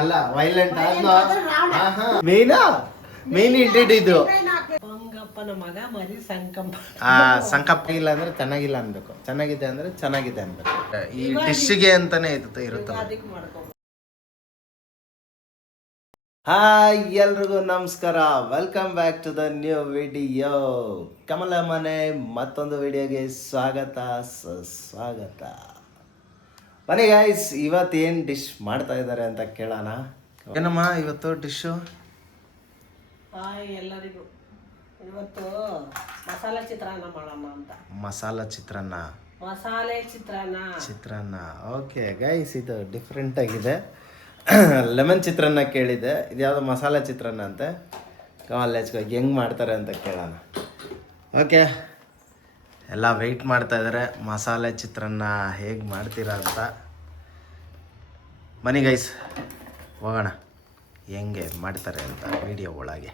ಅಲ್ಲ violent main ಇಟ್ಟಿದ್ದು ಪಂಗಪ್ಪನ ಮಗ ಮರಿ ಸಂಕಂಪ. ಸಂಕಪ್ಪ ಇಲ್ಲ ಅಂದ್ರೆ ಚೆನ್ನಾಗಿಲ್ಲ ಅನ್ಬೇಕು, ಚೆನ್ನಾಗಿದೆ ಅಂದ್ರೆ ಚೆನ್ನಾಗಿದೆ ಅನ್ಬೇಕು. ಈ ಡಿಶ್ಗೆ ಅಂತಾನೆ ಇರುತ್ತೆ. ಹಾಯ್ ಎಲ್ರಿಗೂ ನಮಸ್ಕಾರ, welcome back to the new video. Kamala ಮನೆ ಮತ್ತೊಂದು ವಿಡಿಯೋಗೆ ಸ್ವಾಗತ ಸುಸ್ವಾಗತ. ಬನ್ನಿ ಗೈಸ್, ಇವತ್ತು ಏನು ಡಿಶ್ ಮಾಡ್ತಾ ಇದ್ದಾರೆ ಅಂತ ಕೇಳೋಣ. ಏನಮ್ಮ ಇವತ್ತು ಡಿಶ್ಶು? ಹಾಯ್ ಎಲ್ಲರಿಗೂ, ಇವತ್ತು ಮಸಾಲೆ ಚಿತ್ರಾನ್ನ ಮಾಡೋಣ ಅಂತ. ಮಸಾಲೆ ಚಿತ್ರಾನ್ನ. ಓಕೆ ಗೈಸ್, ಇದು ಡಿಫ್ರೆಂಟ್ ಆಗಿದೆ. ಲೆಮನ್ ಚಿತ್ರಾನ್ನ ಕೇಳಿದೆ, ಇದು ಯಾವುದೋ ಮಸಾಲೆ ಚಿತ್ರಾನ್ನ ಅಂತೆ. ಕಾಲೇಜ್ಗೆ ಹೋಗಿ ಹೆಂಗೆ ಮಾಡ್ತಾರೆ ಅಂತ ಕೇಳೋಣ. ಓಕೆ, ಎಲ್ಲ ವೆಯ್ಟ್ ಮಾಡ್ತಾ ಇದ್ದಾರೆ ಮಸಾಲೆ ಚಿತ್ರಾನ್ನ ಹೇಗೆ ಮಾಡ್ತೀರಾ ಅಂತ. ಬನ್ನಿ ಗೈಸ್, ಹೋಗೋಣ ಹೆಂಗೆ ಮಾಡ್ತಾರೆ ಅಂತ ವಿಡಿಯೋ ಒಳಗೆ.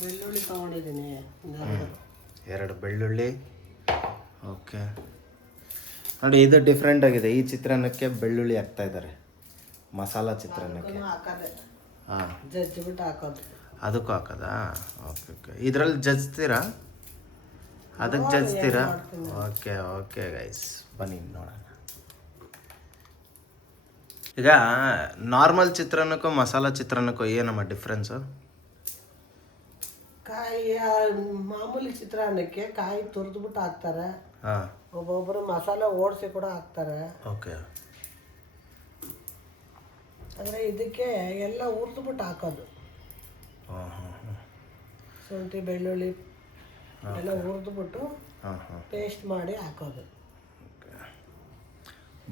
ಬೆಳ್ಳುಳ್ಳಿ ತೊಗೊಂಡಿದ್ದೀನಿ, 2 ಬೆಳ್ಳುಳ್ಳಿ. ಓಕೆ ನೋಡಿ, ಇದು ಡಿಫ್ರೆಂಟ್ ಆಗಿದೆ. ಈ ಚಿತ್ರಾನ್ನಕ್ಕೆ ಬೆಳ್ಳುಳ್ಳಿ ಹಾಕ್ತಾ ಇದ್ದಾರೆ, ಮಸಾಲ ಚಿತ್ರಾನ್ನಕ್ಕೆ. ಹಾಂ, ಜಜ್ಜಿಬಿಟ್ಟು ಹಾಕೋದು. ಅದಕ್ಕೂ ಹಾಕೋದಾ? Okay okay. ಇದರಲ್ಲಿ ಜಜ್ತೀರಾ? ಅದಕ್ಕೆ ಜಜ್ತೀರಾ? ಓಕೆ ಓಕೆ ಗೈಸ್, ಬನ್ನಿ ನೋಡೋಣ. ಈಗ ನಾರ್ಮಲ್ ಚಿತ್ರಾನ್ನಕ್ಕೂ ಮಸಾಲ ಚಿತ್ರಾನ್ನಕ್ಕೂ ಏನಮ್ಮ ಡಿಫ್ರೆನ್ಸು? ಕಾಯಿ ಮಾಮೂಲಿ ಚಿತ್ರಾನ್ನಕ್ಕೆ ಕಾಯಿ ತುರಿದ್ಬಿಟ್ಟು ಹಾಕ್ತಾರೆ. ಹಾಂ, ಒಬ್ಬೊಬ್ಬರು ಮಸಾಲೆ ಓಡಿಸಿ ಕೂಡ ಹಾಕ್ತಾರೆ. ಓಕೆ. ಅಂದರೆ ಇದಕ್ಕೆ ಎಲ್ಲ ಹುರಿದ್ಬಿಟ್ಟು ಹಾಕೋದು. ಹಾಂ ಹಾಂ ಹಾಂ. ಶುಂಠಿ ಬೆಳ್ಳುಳ್ಳಿ ಎಲ್ಲ ಹುರಿದ್ಬಿಟ್ಟು ಹಾಂ ಹಾಂ ಪೇಸ್ಟ್ ಮಾಡಿ ಹಾಕೋದು.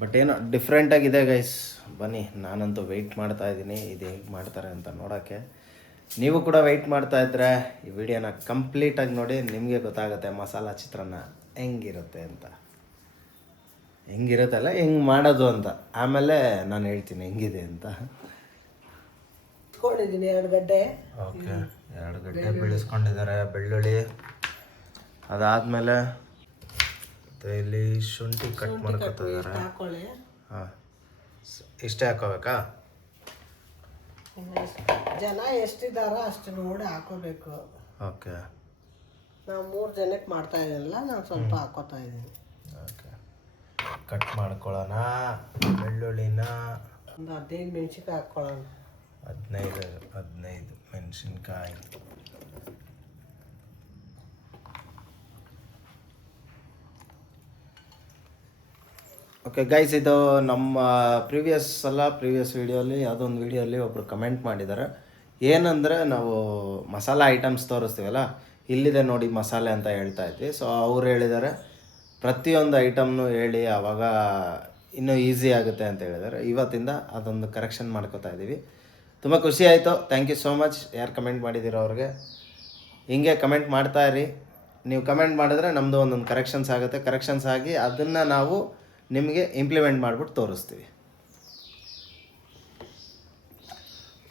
ಬಟ್ ಏನೋ ಡಿಫ್ರೆಂಟಾಗಿದೆ ಗೈಸ್. ಬನ್ನಿ, ನಾನಂತೂ ವೆಯ್ಟ್ ಮಾಡ್ತಾ ಇದ್ದೀನಿ ಇದು ಹೇಗೆ ಮಾಡ್ತಾರೆ ಅಂತ ನೋಡೋಕ್ಕೆ. ನೀವು ಕೂಡ ವೆಯ್ಟ್ ಮಾಡ್ತಾ ಇದ್ದರೆ ಈ ವಿಡಿಯೋನ ಕಂಪ್ಲೀಟಾಗಿ ನೋಡಿ, ನಿಮಗೆ ಗೊತ್ತಾಗುತ್ತೆ ಮಸಾಲ ಚಿತ್ರಾನ್ನ ಹೆಂಗಿರುತ್ತೆ ಅಂತ. ಹೆಂಗಿರುತ್ತಲ್ಲ, ಹೆಂಗೆ ಮಾಡೋದು ಅಂತ. ಆಮೇಲೆ ನಾನು ಹೇಳ್ತೀನಿ ಹೆಂಗಿದೆ ಅಂತ. ಇಟ್ಕೊಂಡಿದ್ದೀನಿ 2 ಗಡ್ಡೆ. ಓಕೆ, 2 ಗಡ್ಡೆ ಬೆಳೆಸ್ಕೊಂಡಿದ್ದಾರೆ ಬೆಳ್ಳುಳ್ಳಿ. ಅದಾದಮೇಲೆ ಇಲ್ಲಿ ಶುಂಠಿ ಕಟ್ ಮಾಡ್ಕೊತಿದ್ದಾರೆ. ಹಾಕೊಳ್ಳಿ. ಹಾಂ, ಇಷ್ಟೇ ಹಾಕೋಬೇಕಾ? ಜನ ಎಷ್ಟಿದ್ದಾರೋ ಅಷ್ಟು ನೋಡಿ ಹಾಕೋಬೇಕು. ಓಕೆ, ನಾವು 3 ಜನಕ್ಕೆ ಮಾಡ್ತಾ ಇದ್ದೀನಲ್ಲ, ನಾನು ಸ್ವಲ್ಪ ಹಾಕೋತಾ ಇದ್ದೀನಿ. ಓಕೆ, ಕಟ್ ಮಾಡ್ಕೊಳ್ಳೋಣ ಬೆಳ್ಳುಳ್ಳಿನ. ಒಂದು 15 ಮೆಣಸಿನ್ಕಾಯಿ ಹಾಕ್ಕೊಳ್ಳೋಣ. 15 ಮೆಣಸಿನ್ಕಾಯಿ. ಓಕೆ ಗೈಸ್, ಇದು ನಮ್ಮ ಪ್ರೀವಿಯಸ್ ವೀಡಿಯೋಲಿ ಯಾವುದೊಂದು ವೀಡಿಯೋಲಿ ಒಬ್ಬರು ಕಮೆಂಟ್ ಮಾಡಿದ್ದಾರೆ. ಏನಂದರೆ, ನಾವು ಮಸಾಲ ಐಟಮ್ಸ್ ತೋರಿಸ್ತೀವಲ್ಲ, ಇಲ್ಲಿದೆ ನೋಡಿ ಮಸಾಲೆ ಅಂತ ಹೇಳ್ತಾ ಇದ್ವಿ. ಸೊ ಅವ್ರು ಹೇಳಿದ್ದಾರೆ ಪ್ರತಿಯೊಂದು ಐಟಮ್ನು ಹೇಳಿ, ಆವಾಗ ಇನ್ನೂ ಈಸಿ ಆಗುತ್ತೆ ಅಂತ ಹೇಳಿದ್ದಾರೆ. ಇವತ್ತಿಂದ ಅದೊಂದು ಕರೆಕ್ಷನ್ ಮಾಡ್ಕೋತಾ ಇದ್ದೀವಿ. ತುಂಬ ಖುಷಿ ಆಯಿತು. ಥ್ಯಾಂಕ್ ಯು ಸೋ ಮಚ್ ಯಾರು ಕಮೆಂಟ್ ಮಾಡಿದ್ದೀರೋ ಅವ್ರಿಗೆ. ಹಿಂಗೆ ಕಮೆಂಟ್ ಮಾಡ್ತಾ ಇರಿ. ನೀವು ಕಮೆಂಟ್ ಮಾಡಿದ್ರೆ ನಮ್ಮದು ಒಂದೊಂದು ಕರೆಕ್ಷನ್ಸ್ ಆಗುತ್ತೆ. ಕರೆಕ್ಷನ್ಸ್ ಆಗಿ ಅದನ್ನು ನಾವು ನಿಮಗೆ ಇಂಪ್ಲಿಮೆಂಟ್ ಮಾಡಿಬಿಟ್ಟು ತೋರಿಸ್ತೀವಿ.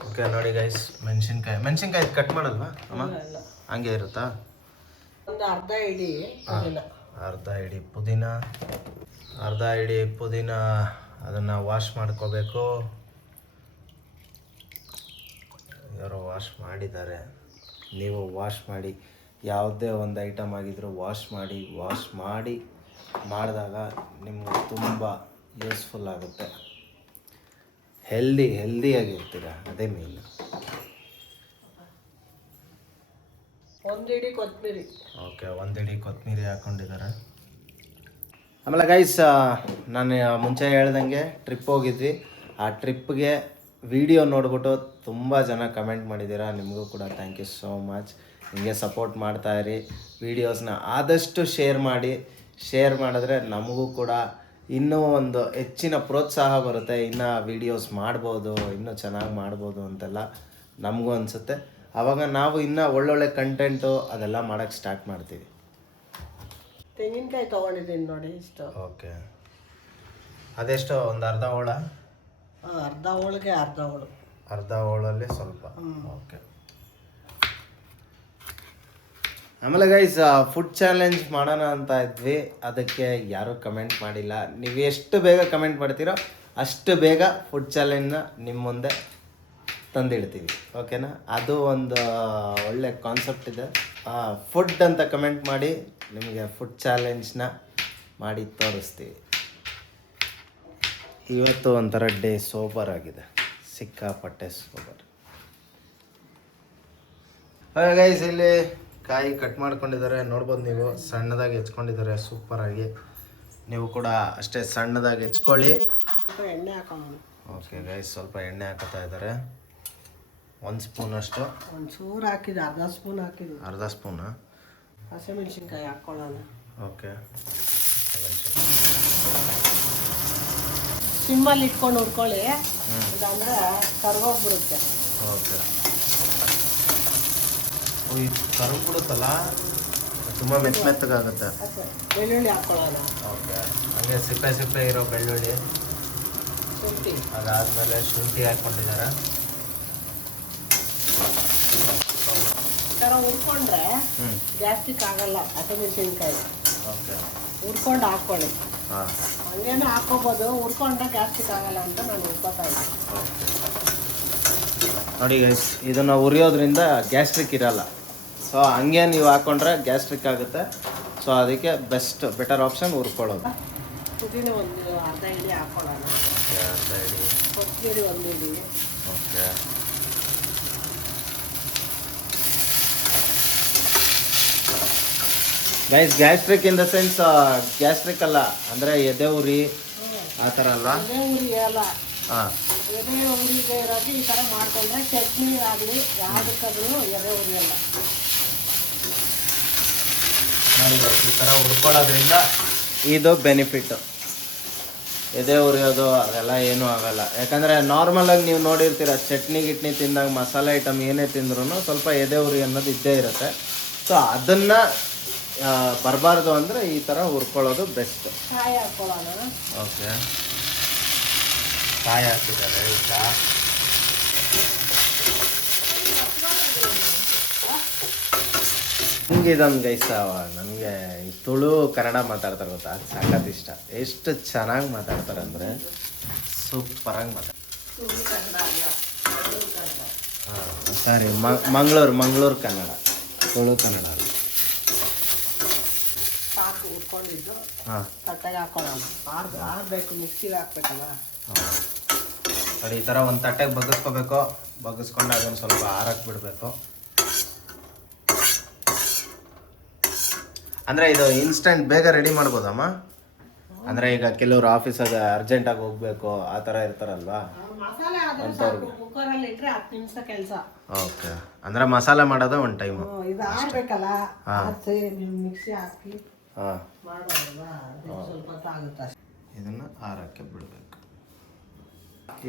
ಓಕೆ ನೋಡಿ ಗೈಸ್, ಮೆಣಸಿನ್ಕಾಯಿ ಕಟ್ ಮಾಡಲ್ವಾ ಅಮ್ಮ? ಹಂಗೆ ಇರುತ್ತಾ? ಒಂದು ಅರ್ಧ ಇಡಿ ಪುದೀನ. ಅರ್ಧ ಇಡಿ ಪುದೀನ. ಅದನ್ನು ವಾಶ್ ಮಾಡ್ಕೋಬೇಕು. ಯಾರೋ ವಾಶ್ ಮಾಡಿದ್ದಾರೆ, ನೀವು ವಾಶ್ ಮಾಡಿ. ಯಾವುದೇ ಒಂದು ಐಟಮ್ ಆಗಿದ್ರೂ ವಾಶ್ ಮಾಡಿ ಮಾಡಿದಾಗ ನಿಮ್ಗೆ ತುಂಬ ಯೂಸ್ಫುಲ್ ಆಗುತ್ತೆ. ಹೆಲ್ದಿಯಾಗಿರ್ತೀರ, ಅದೇ ಮೇನ್. 1 ಇಡಿ ಕೊತ್ತಂಬರಿ. ಓಕೆ, 1 ಇಡಿ ಕೊತ್ತಂಬರಿ ಹಾಕ್ಕೊಂಡಿದ್ದಾರೆ. ಆಮೇಲೆ ಗೈಸ್, ನಾನು ಮುಂಚೆ ಹೇಳ್ದಂಗೆ ಟ್ರಿಪ್ ಹೋಗಿದ್ವಿ. ಆ ಟ್ರಿಪ್ಗೆ ವಿಡಿಯೋ ನೋಡ್ಬಿಟ್ಟು ತುಂಬ ಜನ ಕಮೆಂಟ್ ಮಾಡಿದ್ದೀರಾ. ನಿಮಗೂ ಕೂಡ ಥ್ಯಾಂಕ್ ಯು ಸೋ ಮಚ್. ಹಿಂಗೆ ಸಪೋರ್ಟ್ ಮಾಡ್ತಾಯಿರಿ. ವೀಡಿಯೋಸ್ನ ಆದಷ್ಟು ಶೇರ್ ಮಾಡಿದ್ರೆ ನಮಗೂ ಕೂಡ ಇನ್ನೂ ಒಂದು ಹೆಚ್ಚಿನ ಪ್ರೋತ್ಸಾಹ ಬರುತ್ತೆ. ಇನ್ನೂ ವೀಡಿಯೋಸ್ ಮಾಡ್ಬೋದು, ಇನ್ನೂ ಚೆನ್ನಾಗಿ ಮಾಡ್ಬೋದು ಅಂತೆಲ್ಲ ನಮಗೂ ಅನಿಸುತ್ತೆ. ಆವಾಗ ನಾವು ಇನ್ನೂ ಒಳ್ಳೊಳ್ಳೆ ಕಂಟೆಂಟು ಅದೆಲ್ಲ ಮಾಡೋಕ್ಕೆ ಸ್ಟಾರ್ಟ್ ಮಾಡ್ತೀವಿ. ತೆಂಗಿನಕಾಯಿ ತೊಗೊಂಡಿದ್ದೀನಿ ನೋಡಿ, ಇಷ್ಟು. ಓಕೆ, ಅದೆಷ್ಟು? ಒಂದು ಅರ್ಧ ಹೋಳ? ಅರ್ಧ ಹೋಳಿಗೆ ಅರ್ಧ ಹೋಳಲ್ಲಿ ಸ್ವಲ್ಪ. ಓಕೆ, ಆಮೇಲೆ ಗೈಸ್ ಫುಡ್ ಚಾಲೆಂಜ್ ಮಾಡೋಣ ಅಂತ ಇದ್ವಿ, ಅದಕ್ಕೆ ಯಾರೂ ಕಮೆಂಟ್ ಮಾಡಿಲ್ಲ. ನೀವು ಎಷ್ಟು ಬೇಗ ಕಮೆಂಟ್ ಮಾಡ್ತೀರೋ ಅಷ್ಟು ಬೇಗ ಫುಡ್ ಚಾಲೆಂಜ್ನ ನಿಮ್ಮ ಮುಂದೆ ತಂದಿಡ್ತೀವಿ, ಓಕೆನಾ? ಅದು ಒಂದು ಒಳ್ಳೆ ಕಾನ್ಸೆಪ್ಟ್ ಇದೆ. ಫುಡ್ ಅಂತ ಕಮೆಂಟ್ ಮಾಡಿ, ನಿಮಗೆ ಫುಡ್ ಚಾಲೆಂಜ್ನ ಮಾಡಿ ತೋರಿಸ್ತೀವಿ. ಇವತ್ತು ಒಂಥರ ಡೇ ಸೋಬರ್ ಆಗಿದೆ, ಸಿಕ್ಕಾಪಟ್ಟೆ ಸೋಬರ್. ಹಾಗೆ ಗೈಸ್ ಇಲ್ಲಿ ಕಾಯಿ ಕಟ್ ಮಾಡ್ಕೊಂಡಿದ್ದಾರೆ, ನೋಡ್ಬೋದು ನೀವು. ಸಣ್ಣದಾಗಿ ಹೆಚ್ಕೊಂಡಿದ್ದಾರೆ ಸೂಪರಾಗಿ. ನೀವು ಕೂಡ ಅಷ್ಟೇ ಸಣ್ಣದಾಗಿ ಹೆಚ್ಕೊಳ್ಳಿ. ಎಣ್ಣೆ ಹಾಕೋಣ. ಓಕೆ ಗೈಸ್, ಸ್ವಲ್ಪ ಎಣ್ಣೆ ಹಾಕೋತಾ ಇದ್ದಾರೆ. 1 ಸ್ಪೂನಷ್ಟು. ಒಂಚೂರು ಹಾಕಿದ್ದು, ಅರ್ಧ ಸ್ಪೂನ್ ಹಸಿಮೆಣಸಿನ್ಕಾಯಿ ಹಾಕ್ಕೊಳ್ಳೋಣ. ಓಕೆ, ಸಿಮ್ಮಲ್ಲಿ ಇಟ್ಕೊಂಡು ಹುರ್ಕೊಳ್ಳಿ, ಇಲ್ಲಾಂದರೆ ಕರ್ಗೋಗ್ಬಿಡುತ್ತೆ. ಓಕೆ, ಕರ್ಬಿಡುತ್ತಲ್ಲ, ತುಂಬ ಮೆತ್ತಗಾಗುತ್ತೆ. ಬೆಳ್ಳುಳ್ಳಿ ಹಾಕ್ಕೊಳ್ಳೋಣ. ಓಕೆ, ಹಾಗೆ ಸಿಪ್ಪೆ ಇರೋ ಬೆಳ್ಳುಳ್ಳಿ, ಶುಂಠಿ, ಅದಾದಮೇಲೆ ಶುಂಠಿ ಹಾಕ್ಕೊಂಡಿದ್ದಾರೆ. ಈ ಥರ ಹುರ್ಕೊಂಡ್ರೆ ಗ್ಯಾಸ್ಟ್ರಿಕ್ ಆಗಲ್ಲ. ಹಸಿಮೆಣಸಿನ್ಕಾಯಿ ಓಕೆ, ಹುರ್ಕೊಂಡು ಹಾಕ್ಕೊಳ್ಳಿ. ಹಾಂ, ಹಂಗೇನೆ ಹಾಕೋಬೋದು, ಹುರ್ಕೊಂಡ್ರೆ ಗ್ಯಾಸ್ಟ್ರಿಕ್ ಆಗಲ್ಲ ಅಂತ ನಾನು ಹುರ್ಕೋತಾ ಇದ್ದೀನಿ. ನೋಡಿ ಗೈಸ್, ಇದನ್ನು ಉರಿಯೋದ್ರಿಂದ ಗ್ಯಾಸ್ಟ್ರಿಕ್ ಇರಲ್ಲ. ಸೊ ಹಂಗೆ ನೀವು ಹಾಕ್ಕೊಂಡ್ರೆ ಗ್ಯಾಸ್ಟ್ರಿಕ್ ಆಗುತ್ತೆ. ಸೊ ಅದಕ್ಕೆ ಬೆಟರ್ ಆಪ್ಷನ್ ಹುರ್ಕೊಳ್ಳೋದು. ಪುದೀನ ಒಂದು ಅರ್ಧ ಹಿಡಿ ಹಾಕ್ಕೊಳ್ಳೋಣ. ಅರ್ಧ ಹಿಡಿ. ಕೊತ್ತಂಬರಿ 1 ಹಿಡಿ. Okay, guys gastric in the sense gastric ಅಲ್ಲ, ಅಂದರೆ ಎದೆ ಉರಿ ಆ ಥರ ಅಲ್ವಾ? ಎದೆ ಉರಿ ಅಲ್ಲ, ಹಾಂ, ಎದೆ ಉರಿಗೆ ಇರೋದು ಈ ಥರ ಮಾಡ್ಕೊಂಡ್ರೆ ಚಟ್ನಿ ಆಗಲಿ ಯಾವುದಕ್ಕಾದ್ರೂ ಎದೆ ಉರಿಯಲ್ಲ. ನೋಡಿ ಈ ಥರ ಹುರ್ಕೊಳ್ಳೋದ್ರಿಂದ ಇದು ಬೆನಿಫಿಟ್ಟು. ಎದೆ ಉರಿಯೋದು ಅದೆಲ್ಲ ಏನೂ ಆಗಲ್ಲ. ಯಾಕಂದರೆ ನಾರ್ಮಲಾಗಿ ನೀವು ನೋಡಿರ್ತೀರ, ಚಟ್ನಿ ಗಿಟ್ನಿ ತಿಂದಾಗ, ಮಸಾಲೆ ಐಟಮ್ ಏನೇ ತಿಂದ್ರೂ ಸ್ವಲ್ಪ ಎದೆ ಉರಿ ಅನ್ನೋದು ಇದ್ದೇ ಇರುತ್ತೆ. ಸೊ ಅದನ್ನು ಬರಬಾರ್ದು ಅಂದರೆ ಈ ಥರ ಹುರ್ಕೊಳ್ಳೋದು ಬೆಸ್ಟ್. ಕಾಯಿ ಹಾಕ್ಕೊಳ್ಳೋಣ. ಓಕೆ, ಕಾಯಿ ಹಾಕಿದ್ದಾರೆ ಈಗ. ಹಿಂಗೆ ಇದೊಂದು ಗೈಸ, ನನಗೆ ಈ ತುಳು ಕನ್ನಡ ಮಾತಾಡ್ತಾರೆ ಗೊತ್ತಾ, ಅದು ಸಖತ್ ಇಷ್ಟ. ಎಷ್ಟು ಚೆನ್ನಾಗಿ ಮಾತಾಡ್ತಾರೆ ಅಂದರೆ ಸೂಪರಾಗಿ ಮಾತಾಡ್ತಾರೆ. ಸಾರಿ, ಮಂಗಳೂರು ಕನ್ನಡ, ತುಳು ಕನ್ನಡ. ಸಾಕು ಹುರ್ಕೊಂಡಿದ್ದು ಹಾಂ, ತಟ್ಟೆಗೆ ಹಾಕೊಳ್ಳೋಣ. ಆರಬೇಕು, ಮಿಕ್ಸಿಗೆ ಹಾಕ್ಬೇಕಲ್ಲ. ಹಾಂ, ನೋಡಿ ಈ ಥರ ಒಂದು ತಟ್ಟೆಗೆ ಬಗ್ಗಿಸ್ಕೋಬೇಕು. ಬಗ್ಗಿಸ್ಕೊಂಡು ಅದನ್ನು ಸ್ವಲ್ಪ ಆರಕ್ಕೆ ಬಿಡಬೇಕು. ಅಂದರೆ ಇದು ಇನ್ಸ್ಟೆಂಟ್ ಬೇಗ ರೆಡಿ ಮಾಡ್ಬೋದಮ್ಮ? ಅಂದರೆ ಈಗ ಕೆಲವರು ಆಫೀಸಾಗ ಅರ್ಜೆಂಟಾಗಿ ಹೋಗಬೇಕು ಆ ಥರ ಇರ್ತಾರಲ್ವಾ? ಮಸಾಲೆ ಆದರೆ ಸಾಕು, ಕುಕ್ಕರಲ್ಲಿ ಇಟ್ಟರೆ 10 ನಿಮಿಷ ಕೆಲಸ. ಓಕೆ, ಅಂದರೆ ಮಸಾಲೆ ಮಾಡೋದು ಒಂದು ಟೈಮು. ಇದು ಆರಬೇಕಲ್ಲ, ಆರಿಸಿ ನೀವು ಮಿಕ್ಸಿ ಹಾಕಿ ಹಾಂ ಮಾಡೋದಲ್ವಾ, ಸ್ವಲ್ಪ ಹೊತ್ತಾಗುತ್ತೆ. ಇದನ್ನು ಆರಕ್ಕೆ ಬಿಡಬೇಕು.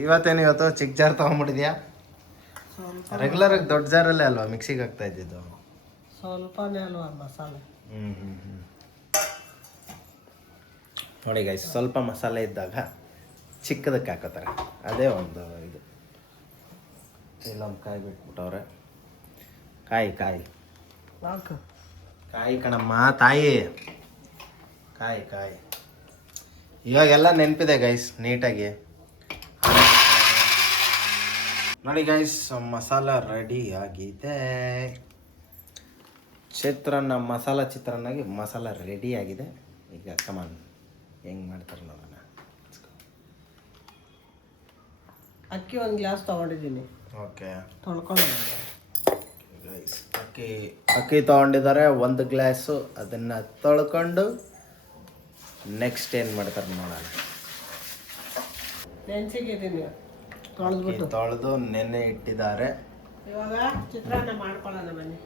ಇವತ್ತು ಚಿಕ್ಕ ಜಾರ್ ತೊಗೊಂಬಿಟ್ಟಿದ್ಯಾ? ರೆಗ್ಯುಲರಾಗಿ ದೊಡ್ಡ ಜಾರಲ್ಲೇ ಅಲ್ವಾ ಮಿಕ್ಸಿಗೆ ಹಾಕ್ತಾ ಇದ್ದಿದ್ದು? ಸ್ವಲ್ಪನೇ ಅಲ್ವಾ ಮಸಾಲೆ. ನೋಡಿ ಗೈಸ್, ಸ್ವಲ್ಪ ಮಸಾಲೆ ಇದ್ದಾಗ ಚಿಕ್ಕದಕ್ಕೆ ಹಾಕೋತಾರೆ, ಅದೇ ಒಂದು ಇದು. ಇಲ್ಲೊಂದು ಕಾಯಿ ಬಿಟ್ಬಿಟ್ಟವ್ರೆ. ಕಾಯಿ ಕಾಯಿ ಕಣಮ್ಮ ತಾಯಿ, ಕಾಯಿ. ಇವಾಗೆಲ್ಲ ನೆನಪಿದೆ ಗೈಸ್ ನೀಟಾಗಿ. ನೋಡಿ ಗೈಸ್, ಮಸಾಲ ರೆಡಿ ಆಗಿದೆ. ಮಸಾಲ ಚಿತ್ರಾನ್ನಾಗಿ ಮಸಾಲ ರೆಡಿ ಆಗಿದೆ. ಈಗ ಕಮಾನ್ ಹೆಂಗೆ ಮಾಡ್ತಾರೆ ನೋಡೋಣ. ಅಕ್ಕಿ 1 ಗ್ಲಾಸ್ ತೊಗೊಂಡಿದ್ದೀನಿ. ಓಕೆ, ತೊಳ್ಕೊಳ್ಳೋಣ ಗೈಸ್. ಅಕ್ಕಿ ತೊಗೊಂಡಿದ್ದಾರೆ 1 ಗ್ಲಾಸು. ಅದನ್ನು ತೊಳ್ಕೊಂಡು ನೆಕ್ಸ್ಟ್ ಏನು ಮಾಡ್ತಾರೆ ನೋಡೋಣ. ನೆನ್ಸಿಗಿದ್ದೀನಿ, ತೊಳೆದು ನೆನ್ನೆ ಇಟ್ಟಿದ್ದಾರೆ. ಇವಾಗ ಚಿತ್ರಾನ್ನ ಮಾಡ್ಕೊಳ್ಳೋಣ ಬನ್ನಿ.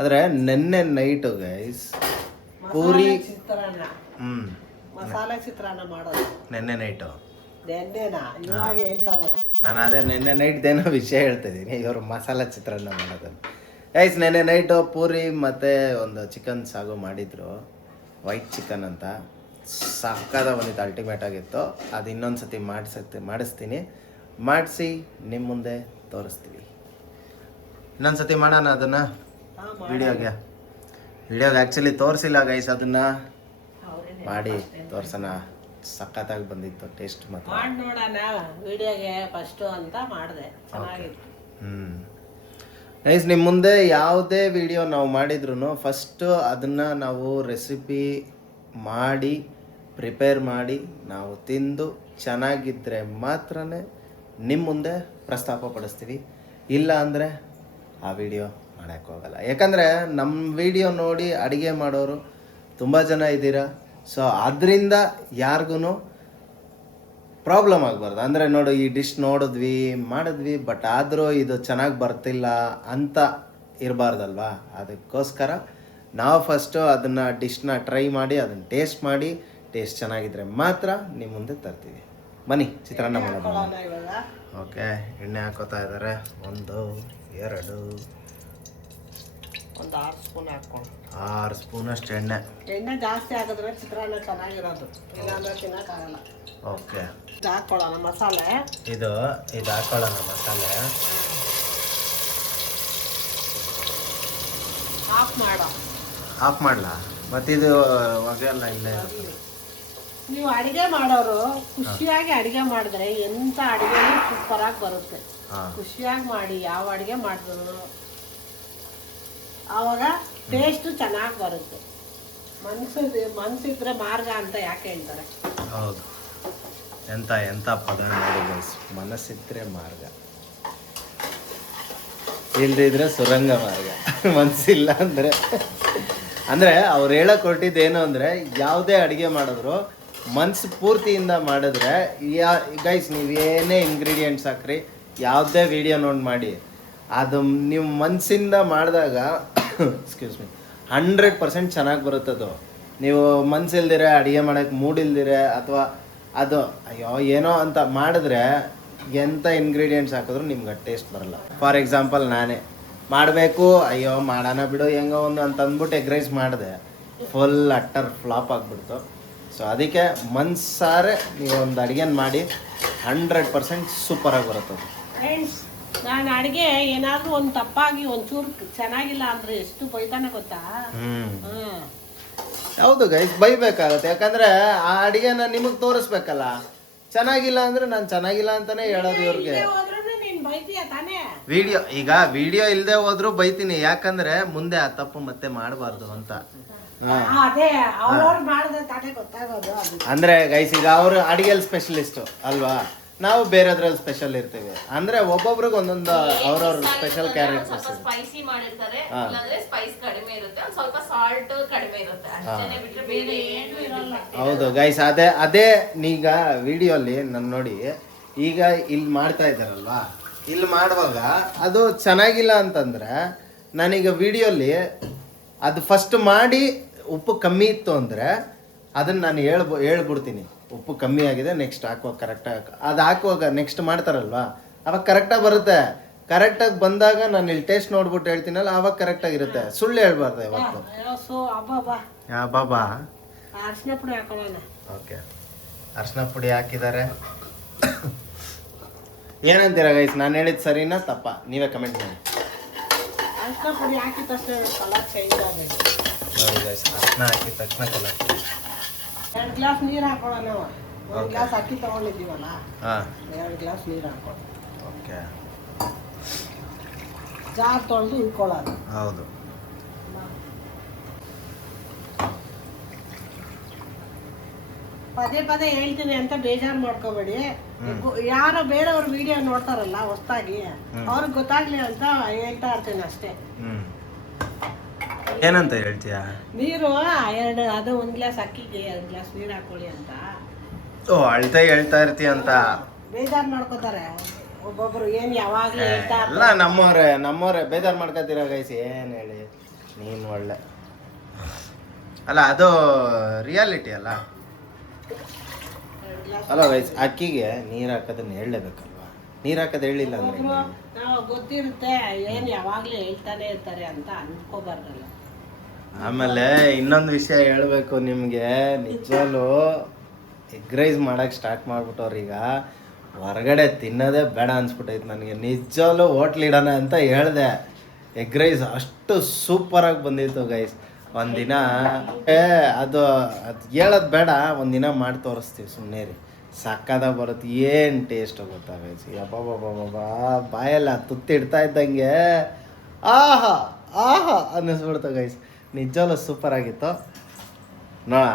ಆದರೆ ನೆನ್ನೆ ನೈಟು ಗೈಸ್ ಪೂರಿ ಚಿತ್ರಾನ್ನ, ಮಸಾಲೆ ಚಿತ್ರಾನ್ನ ಮಾಡೋದು ನೆನ್ನೆ ನೈಟು. ನೆನ್ನೆನಾ? ಇವಾಗ ಹೇಳ್ತಾ ಇರೋದು ನಾನು. ಅದೇ ನೆನ್ನೆ ನೈಟ್ದೇನೋ ವಿಷಯ ಹೇಳ್ತಿದ್ದೀನಿ, ಇವರು ಮಸಾಲೆ ಚಿತ್ರಾನ್ನ ಮಾಡೋದನ್ನು. ಗೈಸ್ ನೆನ್ನೆ ನೈಟು ಪೂರಿ ಮತ್ತು ಒಂದು ಚಿಕನ್ ಸಾಗು ಮಾಡಿದರು, ವೈಟ್ ಚಿಕನ್ ಅಂತ. ಸಕ್ಕದ ಬಂದಿತ್ತು, ಅಲ್ಟಿಮೇಟ್ ಆಗಿತ್ತು. ಅದು ಇನ್ನೊಂದು ಸತಿ ಮಾಡಿಸ್ತೀನಿ, ಮಾಡಿಸಿ ನಿಮ್ಮ ಮುಂದೆ ತೋರಿಸ್ತೀವಿ. ಇನ್ನೊಂದು ಸತಿ ಮಾಡೋಣ ಅದನ್ನು ವಿಡಿಯೋಗೆ. ವಿಡಿಯೋಗೆ ಆ್ಯಕ್ಚುಲಿ ತೋರಿಸಿಲ್ಲ ಗೈಸ್, ಅದನ್ನು ಅವ್ರೇನೆ ಮಾಡಿ ತೋರ್ಸೋಣ. ಸಖತ್ತಾಗಿ ಬಂದಿತ್ತು ಟೇಸ್ಟ್ ಮಾತ್ರ. ಮಾಡಿ ನೋಡೋಣ ವಿಡಿಯೋಗೆ ಫಸ್ಟು ಅಂತ ಮಾಡಿದೆ, ಚೆನ್ನಾಗಿತ್ತು. ಗೈಸ್ ನಿಮ್ಮ ಮುಂದೆ ಯಾವುದೇ ವಿಡಿಯೋ ನಾವು ಮಾಡಿದ್ರು ಫಸ್ಟು ಅದನ್ನು ನಾವು ರೆಸಿಪಿ ಮಾಡಿ ಪ್ರಿಪೇರ್ ಮಾಡಿ ನಾವು ತಿಂದು ಚೆನ್ನಾಗಿದ್ದರೆ ಮಾತ್ರ ನಿಮ್ಮ ಮುಂದೆ ಪ್ರಸ್ತಾಪ ಪಡಿಸ್ತೀವಿ. ಇಲ್ಲ ಅಂದರೆ ಆ ವಿಡಿಯೋ ಮಾಡೋಕ್ಕೆ ಹೋಗಲ್ಲ. ಯಾಕಂದರೆ ನಮ್ಮ ವಿಡಿಯೋ ನೋಡಿ ಅಡುಗೆ ಮಾಡೋರು ತುಂಬ ಜನ ಇದ್ದೀರಾ. ಸೊ ಅದರಿಂದ ಯಾರಿಗೂ ಪ್ರಾಬ್ಲಮ್ ಆಗಬಾರ್ದು. ಅಂದರೆ ನೋಡು, ಈ ಡಿಶ್ ನೋಡಿದ್ವಿ ಮಾಡಿದ್ವಿ ಬಟ್ ಆದರೂ ಇದು ಚೆನ್ನಾಗಿ ಬರ್ತಿಲ್ಲ ಅಂತ ಇರಬಾರ್ದಲ್ವಾ. ಅದಕ್ಕೋಸ್ಕರ ನಾವು ಫಸ್ಟು ಅದನ್ನು ಡಿಶ್ನ ಟ್ರೈ ಮಾಡಿ ಅದನ್ನು ಟೇಸ್ಟ್ ಮಾಡಿ ಟೇಸ್ಟ್ ಚೆನ್ನಾಗಿದ್ದರೆ ಮಾತ್ರ ನಿಮ್ಮ ಮುಂದೆ ತರ್ತೀವಿ. ಬನ್ನಿ ಚಿತ್ರಾನ್ನ ಮಾಡೋದು. ಹಾಕೊಳ್ಳೋಣ ಇವಾಗ. ಓಕೆ, ಎಣ್ಣೆ ಹಾಕೋತಾ ಇದ್ದಾರೆ. 1 2 ಒಂದು 6 ಸ್ಪೂನ್ ಹಾಕ್ಕೊಂಡು. 6 ಸ್ಪೂನಷ್ಟು ಎಣ್ಣೆ. ಎಣ್ಣೆ ಜಾಸ್ತಿ ಹಾಕಿದ್ರೆ ಚಿತ್ರಾನ್ನ ಚೆನ್ನಾಗಿರೋದು, ಇಲ್ಲಾಂದ್ರೆ ತಿನ್ನೋಕ್ಕಾಗಲ್ಲ. ಓಕೆ, ಇದು ಹಾಕ್ಕೊಳ್ಳೋಣ ಮಸಾಲೆ. ಇದು ಹಾಕೊಳ್ಳೋಣ ಮಸಾಲೆ. ಆಫ್ ಮಾಡೋ. ಆಫ್ ಮಾಡಲಾ? ಮತ್ತಿದು ಹೊಗೆ ಎಲ್ಲ ಇಲ್ಲೇ ಇರುತ್ತೆ. ನೀವು ಅಡಿಗೆ ಮಾಡೋರು ಖುಷಿಯಾಗಿ ಅಡಿಗೆ ಮಾಡಿದ್ರೆ ಎಂಥ ಅಡಿಗೆ ಸೂಪರಾಗಿ ಬರುತ್ತೆ. ಖುಷಿಯಾಗಿ ಮಾಡಿ ಯಾವ ಅಡಿಗೆ ಮಾಡಿದ್ರು ಆವಾಗ ಟೇಸ್ಟು ಚೆನ್ನಾಗಿ ಬರುತ್ತೆ. ಮನಸ್ಸಿದ್ರೆ ಮಾರ್ಗ ಅಂತ ಯಾಕೆ ಹೇಳ್ತಾರೆ? ಹೌದು, ಎಂತ ಪದ ನೋಡಿ ಗೈಸ್. ಮನಸ್ಸಿದ್ರೆ ಮಾರ್ಗ, ಇಲ್ದಿದ್ರೆ ಸುರಂಗ ಮಾರ್ಗ. ಮನಸ್ಸಿಲ್ಲ ಅಂದರೆ ಅವ್ರು ಹೇಳಕ್ ಹೊರಟಿದ್ದೇನು ಅಂದರೆ, ಯಾವುದೇ ಅಡುಗೆ ಮಾಡಿದ್ರು ಮನ್ಸು ಪೂರ್ತಿಯಿಂದ ಮಾಡಿದ್ರೆ ಗೈಸ್ ನೀವು ಏನೇ ಇಂಗ್ರೀಡಿಯೆಂಟ್ಸ್ ಹಾಕ್ರಿ, ಯಾವುದೇ ವಿಡಿಯೋ ನೋಡಿ ಮಾಡಿ, ಅದು ನೀವು ಮನಸ್ಸಿಂದ ಮಾಡಿದಾಗ ಎಕ್ಸ್ಕ್ಯೂಸ್ ಮೀ 100% ಚೆನ್ನಾಗಿ ಬರುತ್ತದು. ನೀವು ಮನಸ್ಸಿಲ್ದಿರ ಅಡುಗೆ ಮಾಡೋಕ್ಕೆ ಮೂಡಿಲ್ದಿರೆ ಅಥವಾ ಅದು ಅಯ್ಯೋ ಏನೋ ಅಂತ ಮಾಡಿದ್ರೆ ಎಂಥ ಇಂಗ್ರೀಡಿಯೆಂಟ್ಸ್ ಹಾಕಿದ್ರು ನಿಮ್ಗೆ ಟೇಸ್ಟ್ ಬರಲ್ಲ. ಫಾರ್ ಎಕ್ಸಾಂಪಲ್ ನಾನೇ ಮಾಡಬೇಕು, ಅಯ್ಯೋ ಮಾಡೋಣ ಬಿಡು ಹೆಂಗೋ ಒಂದು ಅಂತ ಅಂದ್ಬಿಟ್ಟು ಎಗ್ ರೈಸ್ ಮಾಡಿದೆ, ಫುಲ್ ಅಟ್ಟರ್ ಫ್ಲಾಪ್ ಆಗಿಬಿಡ್ತು. ಸೊ ಅದಕ್ಕೆ ಮನ್ಸಾರೆ ನೀವು ಒಂದು ಅಡುಗೆನ ಮಾಡಿ 100% ಸೂಪರಾಗಿ ಬರುತ್ತೆ. ಫ್ರೆಂಡ್ಸ್, ನಾನು ಅಡುಗೆ ಏನಾದರೂ ಒಂದು ತಪ್ಪಾಗಿ ಒಂಚೂರು ಚೆನ್ನಾಗಿಲ್ಲ ಅಂದರೆ ಎಷ್ಟು ಬೈತಾನೆ ಗೊತ್ತಾ? ಹೌದು ಗೈಸ್, ಬೈಬೇಕಾಗತ್ತೆ. ಯಾಕಂದರೆ ಆ ಅಡುಗೆನ ನಿಮಗೆ ತೋರಿಸ್ಬೇಕಲ್ಲ. ಚೆನ್ನಾಗಿಲ್ಲ ಅಂದರೆ ನಾನು ಚೆನ್ನಾಗಿಲ್ಲ ಅಂತಾನೆ ಹೇಳೋದು ಇವ್ರಿಗೆ. ವಿಡಿಯೋ ಇಲ್ಲದೆ ಹೋದ್ರೂ ಬೈತೀನಿ, ಯಾಕಂದರೆ ಮುಂದೆ ಆ ತಪ್ಪು ಮತ್ತೆ ಮಾಡಬಾರ್ದು ಅಂತ. ಅಂದ್ರೆ ಗೈಸ್ ಈಗ ಅವರು ಅಡಿಗೆಲ್ ಸ್ಪೆಷಲಿಸ್ಟ್ ಅಲ್ವಾ, ನಾವು ಬೇರೆದ್ರಲ್ಲಿ ಸ್ಪೆಷಲ್ ಇರ್ತೀವಿ. ಅಂದ್ರೆ ಒಬ್ಬೊಬ್ರಿಗೆ ಒಂದೊಂದು ಅವ್ರವ್ರ ಸ್ಪೆಷಲ್ ಕ್ಯಾರೆಕ್ಟರ್ಸ್. ಸ್ಪೈಸಿ ಮಾಡಿರ್ತಾರೆ, ಇಲ್ಲಾಂದ್ರೆ ಸ್ಪೈಸ್ ಕಡಿಮೆ ಇರುತ್ತೆ, ಒಂದ್ ಸ್ವಲ್ಪ ಸಾಲ್ಟ್ ಕಡಿಮೆ ಇರುತ್ತೆ, ಅಷ್ಟೇನೆ ಬಿಟ್ರೆ ಬೇರೆ ಏನು ಇರಲ್ಲ. ಹೌದು ಗೈಸ್, ಅದೇ ಈಗ ವಿಡಿಯೋಲಿ ನಾನು ನೋಡಿ ಈಗ ಇಲ್ಲಿ ಮಾಡ್ತಾ ಇದ್ದಾರಲ್ವಾ, ಇಲ್ಲಿ ಮಾಡುವಾಗ ಅದು ಚೆನ್ನಾಗಿಲ್ಲ ಅಂತಂದ್ರೆ ನಾನೀಗ ವಿಡಿಯೋಲಿ ಅದು ಫಸ್ಟ್ ಮಾಡಿ ಉಪ್ಪು ಕಮ್ಮಿ ಇತ್ತು ಅಂದರೆ ಅದನ್ನು ನಾನು ಹೇಳ್ಬಿಡ್ತೀನಿ, ಉಪ್ಪು ಕಮ್ಮಿ ಆಗಿದೆ, ನೆಕ್ಸ್ಟ್ ಹಾಕುವಾಗ ಕರೆಕ್ಟಾಗಿ ಅದು ಹಾಕುವಾಗ ನೆಕ್ಸ್ಟ್ ಮಾಡ್ತಾರಲ್ವಾ ಅವಾಗ ಕರೆಕ್ಟಾಗಿ ಬರುತ್ತೆ. ಕರೆಕ್ಟಾಗಿ ಬಂದಾಗ ನಾನು ಇಲ್ಲಿ ಟೇಸ್ಟ್ ನೋಡ್ಬಿಟ್ಟು ಹೇಳ್ತೀನಲ್ಲ ಆವಾಗ ಕರೆಕ್ಟಾಗಿರುತ್ತೆ. ಸುಳ್ಳು ಹೇಳ್ಬಾರ್ದು ಇವತ್ತು. ಬಾಬಾ ಅರಿಶಿನ ಪುಡಿ ಹಾಕೋಣ. ಓಕೆ, ಅರಿಶಿನ ಪುಡಿ ಹಾಕಿದ್ದಾರೆ. ಏನಂತೀರಾ ಗೈಸ್, ನಾನು ಹೇಳಿದ್ದು ಸರಿನಾ ತಪ್ಪಾ ನೀವೇ ಕಮೆಂಟ್ ಮಾಡಿ. ಅರಿಶಿನ ಪುಡಿ ಹಾಕಿದ ತಕ್ಷಣ ಕಲರ್ ಚೇಂಜ್ ಆಗಬೇಕು ನೋಡಿ ಗೈಸ್, ಅರಿಶಿನ ಹಾಕಿದ ತಕ್ಷಣ ಕಲರ್. 2 ಗ್ಲಾಸ್ ನೀರು ಹಾಕೊಳ್ಳೋಣ. ನಾವು 1 ಗ್ಲಾಸ್ ಅಕ್ಕಿ ತಗೊಂಡಿದ್ದೀವಲ್ಲ, ಹಾಂ 2 ಗ್ಲಾಸ್ ನೀರು ಹಾಕೊಳ್ಳೋಣ. ಓಕೆ, ಜಾರ್ ತೊಳೆದು ಇಟ್ಕೊಳ್ಳೋದು. ಹೌದು. ಪದೇ ಪದೇ ಹೇಳ್ತೀನಿ ಅಂತ ಬೇಜಾರು ಮಾಡ್ಕೋಬೇಡಿ. ಯಾರೋ ಬೇರೆಯವ್ರ ವಿಡಿಯೋ ನೋಡ್ತಾರಲ್ಲ ಹೊಸ್ದಾಗಿ, ಅವ್ರಿಗೆ ಗೊತ್ತಾಗ್ಲಿ ಅಂತ ಹೇಳ್ತಾ ಇರ್ತೀನಿ ಅಷ್ಟೇ. ಏನಂತ ಹೇಳ್ತೀಯಾ? ನೀರು ಅದು 1 ಗ್ಲಾಸ್ ಅಕ್ಕಿಗೆ 2 ಗ್ಲಾಸ್ ನೀರು ಹಾಕೊಳ್ಳಿ ಅಂತ. ಓ, ಅಳ್ತಾ ಹೇಳ್ತಾ ಇರ್ತೀಯ ಅಂತ ಬೇಜಾರು ಮಾಡ್ಕೋತಾರೆ ಒಬ್ಬೊಬ್ರು. ಏನ್ ಯಾವಾಗ್ಲೂ ಹೇಳ್ತಾ ಎಲ್ಲ ನಮ್ಮವ್ರೆ ಬೇಜಾರು ಮಾಡ್ಕೋತೀರ ಗೈಸ್. ಏನು ಹೇಳಿ, ನೀನು ಒಳ್ಳೆ ಅಲ್ಲ, ಅದು ರಿಯಾಲಿಟಿ ಅಲ್ಲ. ಅಲ್ಲ ಗೈಸ್, ಅಕ್ಕಿಗೆ ನೀರು ಹಾಕೋದನ್ನ ಹೇಳಲೇಬೇಕಲ್ವಾ? ನೀರು ಹಾಕೋದು ಹೇಳಿಲ್ಲ ಅಂದ್ರೆ ನಾವು ಗೊತ್ತಿರುತ್ತೆ ಏನ್ ಯಾವಾಗ್ಲೂ ಹೇಳ್ತಾನೆ ಇರ್ತಾರೆ ಅಂತ ಅನ್ಕೋಬಾರ್ದಲ್ಲ. ಆಮೇಲೆ ಇನ್ನೊಂದು ವಿಷಯ ಹೇಳಬೇಕು ನಿಮಗೆ. ನಿಜವಾಗ್ಲೂ ಎಗ್ ರೈಸ್ ಮಾಡೋಕ್ಕೆ ಸ್ಟಾರ್ಟ್ ಮಾಡ್ಬಿಟ್ಟವ್ರೀಗ ಹೊರಗಡೆ ತಿನ್ನೋದೇ ಬೇಡ ಅನ್ಸ್ಬಿಟ್ಟೈತೆ ನನಗೆ. ನಿಜವಾಗ್ಲೂ ಹೋಟ್ಲ್ ಇಡೋಣ ಅಂತ ಹೇಳಿದೆ. ಎಗ್ ರೈಸ್ ಅಷ್ಟು ಸೂಪರಾಗಿ ಬಂದಿತ್ತು ಗೈಸ್. ಒಂದಿನ ಅದು ಹೇಳೋದು ಬೇಡ, ಒಂದಿನ ಮಾಡಿ ತೋರಿಸ್ತೀವಿ ಸುಮ್ಮನೆ ರೀ. ಸಕ್ಕದಾಗ ಬರುತ್ತೆ, ಏನು ಟೇಸ್ಟ್ ಗೊತ್ತಾ ಗೈಸ್. ಅಬ್ಬಬ್ಬಬ್ಬಬ್ಬಾ, ಬಾಯೆಲ್ಲ ತುತ್ತಿ ಇಡ್ತಾ ಇದ್ದಂಗೆ ಆಹಾ ಆಹಾ ಅನ್ನಿಸ್ಬಿಡ್ತು ಗೈಸ್. ನಿಜವಲ್ಲೂ ಸೂಪರ್ ಆಗಿತ್ತು.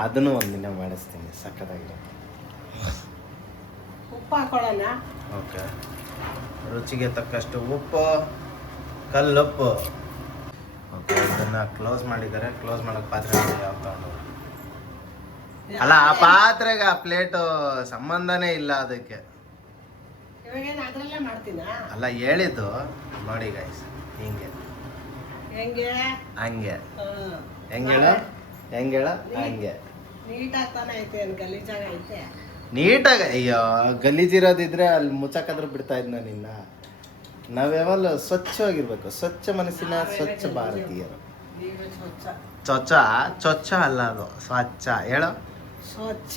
ಅದನ್ನು ಒಂದಿನ ಮಾಡಿಸ್ತೀನಿ, ಸಕ್ಕತ್ತಾಗಿರುತ್ತೆ. ಉಪ್ಪು ಹಾಕೊಳ್ಳೋಣ. ಓಕೆ, ರುಚಿಗೆ ತಕ್ಕಷ್ಟು ಉಪ್ಪು, ಕಲ್ಲುಪ್ಪು. ಓಕೆ, ಇದನ್ನು ಕ್ಲೋಸ್ ಮಾಡಿದ್ದಾರೆ. ಕ್ಲೋಸ್ ಮಾಡೋಕ್ಕೆ ಪಾತ್ರೆ ಯಾವ ತಗೊಂಡು ಅಲ್ಲ, ಆ ಪಾತ್ರೆಗೆ ಆ ಪ್ಲೇಟು ಸಂಬಂಧನೇ ಇಲ್ಲ ಅದಕ್ಕೆ. ಇವಾಗೇನು ಅದರಲ್ಲೇ ಮಾಡ್ತೀನಾ? ಅಲ್ಲ, ಹೇಳಿದ್ದು ನೋಡಿ ಗೈಸ್, ಹಿಂಗೆ ಹೆಂಗೆ ಹಂಗೆ ಹ್ಮ್. ಹೆಂಗೇಳ ಹೆಂಗೇಳ ಹಂಗೆ ನೀಟಾಗಿ ತಾನೇ ಐತೆ, ಏನು ಗಲೀಜಾಗ ಐತೆ? ನೀಟಾಗಿ. ಅಯ್ಯೋ, ಗಲೀಜಿರೋದಿದ್ರೆ ಅಲ್ಲಿ ಮುಚ್ಚಕ್ಕಾದ್ರೂ ಬಿಡ್ತಾ ಇದ್ನ ನಿನ್ನ. ನಾವ್ಯಾವಲ್ಲ ಸ್ವಚ್ಛವಾಗಿರ್ಬೇಕು, ಸ್ವಚ್ಛ ಮನಸ್ಸಿನ ಸ್ವಚ್ಛ ಭಾರತೀಯರು. ನೀವೇ ಸ್ವಚ್ಛ. ಚೊಚ್ಚ ಚೊಚ್ಚ ಅಲ್ಲ, ಅದು ಸ್ವಚ್ಛ ಹೇಳು. ಸ್ವಚ್ಛ,